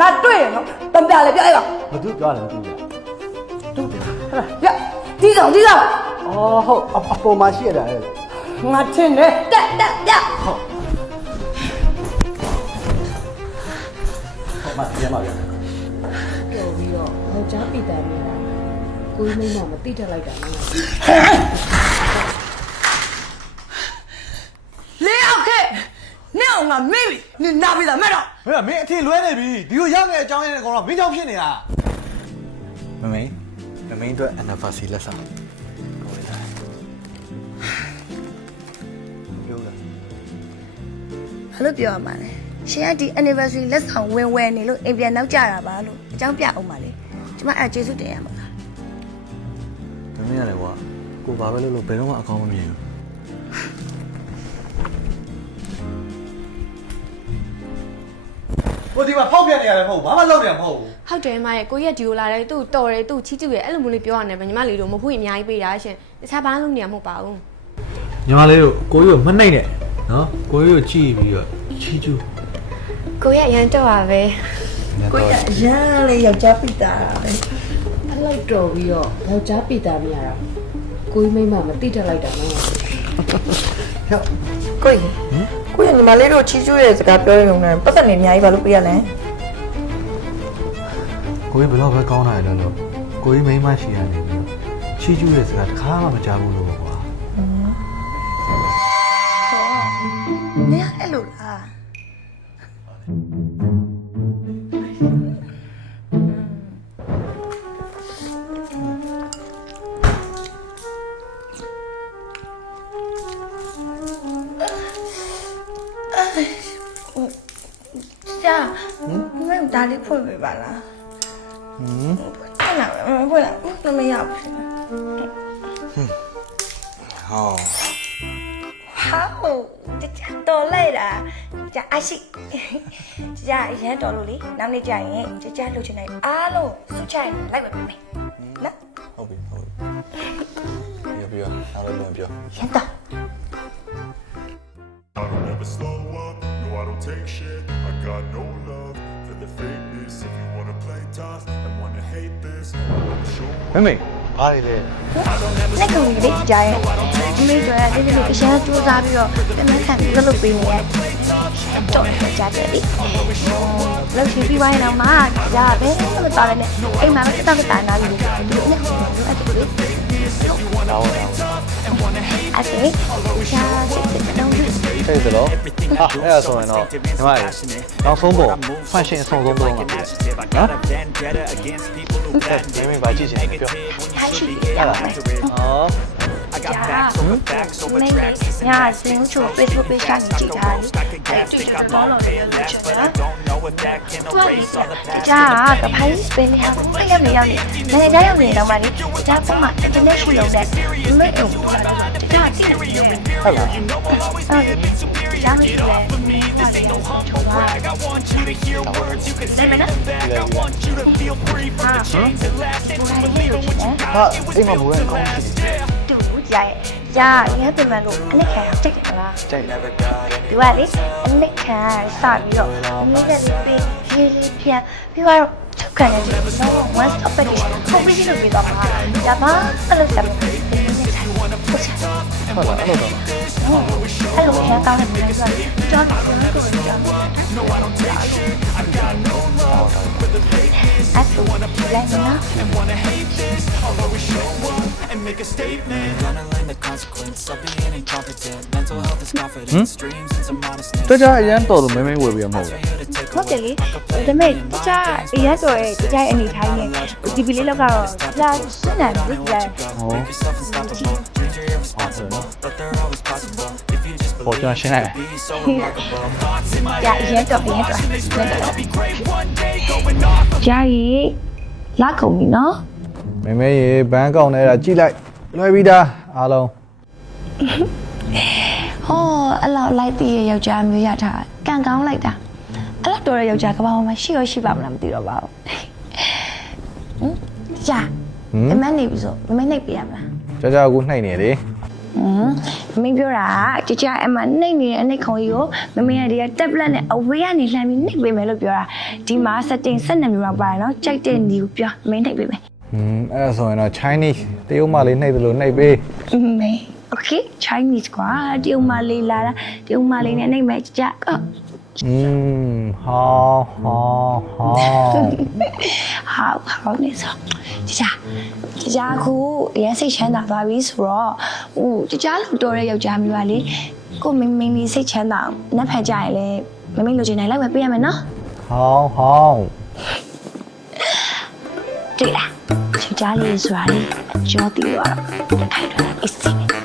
ငါတွေ့ရနော်တံပြလေပြအဲ့ကောင်မသူပြောတယ်မသူပြောပြဒီကောင်ဒီကောင်အော်ဟုတ်အအပေါ်မှာရှိရတာလေငါထင်တယ်တက်တက်ပြဟုတ်မပြန်ပါပြန်ပြောပြီးတော့ယောက်ျားပိတံနေတာကိုယ်မိမမတိတက်လိုက်တာနော်လေးအောင်ခဲ့နဲ့အော င်ငါမေ့ပြီနင်နာပြီလားမဲ့တော့မင်းကမင်းအထင်လွဲနေပြီဒီကိုရောက်နေတဲ့အကြောင်းရင်းနဲ့ကောင်တော့မင်းကြောင့်ဖြစ်နေတာမမင်းမမင်းအတွက် anniversary လက်ဆောင်ပြောလားဘာလို့ပြောရမှာလဲရှင်ကဒီ anniversary လက်ဆောင်ဝင်ဝယ်နေလို့အိမ်ပြန်နောက်ကြတာပါလို့အကြောင်းပြအောင်ပါလေကျမအဲ့ကျေးဇူးတင်ရမှာလားမမင်းရတယ်ကွာကိုဘာပဲလုပ်လို့ဘယ်တော့မှအကောင်းမမြင်ဘူး ကိုဒီမှာဖောက်ပြန်နေရတယ်မဟုတ်ဘူးဘာမှလုပ်တယ်မဟုတ်ဘူးဟုတ်တယ်မရဲ့ကိုကြီးကဒီကိုလာတယ်သူ့ကိုတော်တယ်သူ့ကိုချီးကျူးတယ်အဲ့လိုမျိုးလေးပြောရတယ်ပဲညီမလေးတို့မဖွင့်အများကြီးပေးတာရှင်တခြားဘာလို့နေရမဟုတ်ပါဘူးညီမလေးတို့ကိုကြီးကိုမနှိမ့်နဲ့နော်ကိုကြီးကိုကြည့်ပြီးတော့ချီးကျူးကိုကြီးကအရန်တော့ပါပဲကိုရရန်လေးယောက်ျားပိတာပဲအဲ့လောက်တော်ပြီးတော့ယောက်ျားပိတံမရတာကိုယ်မိမမတိတက်လိုက်တာနော် ကိုရကိုရညီမလေးတို့ချီးကျူးတဲ့စကားပြောရုံနဲ့ပတ်သက်နေအများကြီးဘာလို့ပြရလဲကိုကြီးဘယ်တော့ပဲကောင်းတာလဲလို့ကိုကြီးမိန်းမရှိရနေပြီးတော့ချီးကျူးတဲ့စကားတစ်ခါမှမကြားဘူးလို့ကွာမင်းအဲ့လိုလား ကြာမင်းဒါလေးဖွင့်ပေးပါလားဟမ်ဖွင့်လာဖွင့်လာဖွင့်မရဘူးဟောဟာဟိုတကြတော်လိုက်တာကြာအရှိကြာရန်တော်လို့လေနောက်နေ့ကြာရင်ကြာကြာလှုပ်ချင်လိုက်အားလုံးစုချိုင်လိုက်ပဲမယ်နော်ဟုတ်ပြီဟုတ်ပြီပြောပြောအားလုံးလည်းပြောရန်တော် I don't ever slow up, no I don't take shit I got no love for the fakeness If you wanna play tough and wanna hate this I'ma show မမေဘာတွေလဲလက်ကောင်ကြီးလေးကြာရင်ဒီမိတွေလေးလေးအရင်စူးစမ်းပြီးတော့ပြန်မှခံပြီးလုပ်ပေးနေရဲ့တော့ကြာတယ်လေလောက်ရှိပြီးပိုင်းတော့မှကြာပဲမတော်လည်းအိ မ်မှာတော့တောက်တာနားပြီးဒီနေ့အဲ့ဒါလေတော့တော့အဲ့ဒါကြာစစ်စစ်တော့စိတ်သလိုဟာအဲ့ဒါဆိုရင်တော့ညီမရေနောက်ဆုံးပုံ function အဆုံး ဆုံးပုံမှာပြနော်အဲ့မင်းဘာကြည့်ချင်လဲပြောထိုင်းရှိအဲ့ဒါဟောကြာမင်းညာစင်းချို Facebook page ကနေကြည့်ထားတယ်အဲ့ဒီတော့တော့လို့ချစ်တာကြာကဖိုင်းစပင်းလေးဟာဘယ်ရောက်နေရောက်နေနို င်ငံခြားရောက်နေတော့မှလေကြာပုံမှာ internet ရှိလို့တဲ့မိတ်အောင်ကြာကြည့်နေတယ်ဟုတ်လားကြာမရှိလဲဟာဒီတော့ချိုးပါနေမနော်ဒီလေဒီလေဟာဟမ်ဟာအိမ်မှာဘူရန်ကောင်းရှိတယ်တူကြာရဲ့ကြာရမ်းပြန်လို့အနစ်ခံတိတ်တယ်လားကြိုက်တယ်သူကလေအနစ်ခံစပြီးတော့အနည်းနဲ့ပြီးရေးလေးပြန်ပြီးတော့ထုတ်ခံတယ်တော့ one stop ပဲပုံပြီးလို့ပြီးတော့မှာဒါမှအဲ့လိုဆက်ပြီးနေတယ်ဟုတ်ချင်ဟုတ်လားအဲ့လိုတော့အဲ့လိုရမ်းကောင်းတဲ့ပုံစံဆိုတော့ကျွန်တော်တို့ကိုကြောက်အဲ့လိုလိုက်နော်တကြအရန်တော်လို့မင်း မင်းဝယ်ပြီးရမဟုတ်ဘူးဟုတ်တယ်လေဒါပေမဲ့တခြားအရက်တော်ရဲ့တခြားအနေထိုင်းနဲ့ဒီပီလေးလောက်ကတော့လာစနေတယ်လေကြာဟောပေါ်ကျွန်တော်ရှင်းလိုက်မယ်ကြာအရက်တော်အရက်တော်ကြာရီလာကုန်ပြီနော် မင်းမင်းရေဘန်းကောက်နေတာကြည့်လိုက်လွယ်ပြီးသားအားလုံးဟောအဲ့လောက်လိုက်တည်ရယောက်ျားမျိုးရထားကန်ကောင်းလိုက်တာအဲ့လောက်တော်တဲ့ယောက်ျားကဘာမှမရှိရရှိပါမလားမသိတော့ပါဘူးဟင်ကြာမမနေပြီဆိုမမနှိပ်ပြရမလားကြကြကူနှိုက်နေလေอืมမင်းပြောတာကကြကြအမနှိပ်နေတဲ့အနှိပ်ခုံကြီးကိုမမင်းကဒီက tablet နဲ့အဝေးကနေလှမ်းပြီးနှိပ်ပေးမယ်လို့ပြောတာဒီမှာ setting 12မျိုးလောက်ပါတယ်နော်ကြိုက်တဲ့နည်းကိုပြောမင်းနှိပ်ပေးမယ် อืมအဲ့ဒါဆိုရင်တော့ Chinese တရုတ်မလေးနှိပ်တယ်လို့နှိပ်ပေး อืมမေ okay chinese ကွာတရုတ်မလေးလာတာတရုတ်မလေးနဲ့နှိပ်မယ်ကြကြအော် อืมဟောဟောဟော ဟာဟောနေဆိုကြကြကြကြအခုအရင်စိတ်ချမ်းသာသွားပြီဆိုတော့ဟိုကြကြလို့တော်တဲ့ယောက်ျားမျိုးပါလေကိုမင်းမင်းလေးစိတ်ချမ်းသာအောင်နက်ဖက်ကြရင်လေမမင်းလိုချင်တိုင်းလိုက်ပဲပေးရမယ်နော် ဟောဟော တွေ့လားယောက်ျားလေးဆိုတာလေအကျော်တီးသွားတော့ခိုင်တော့အစ်စီ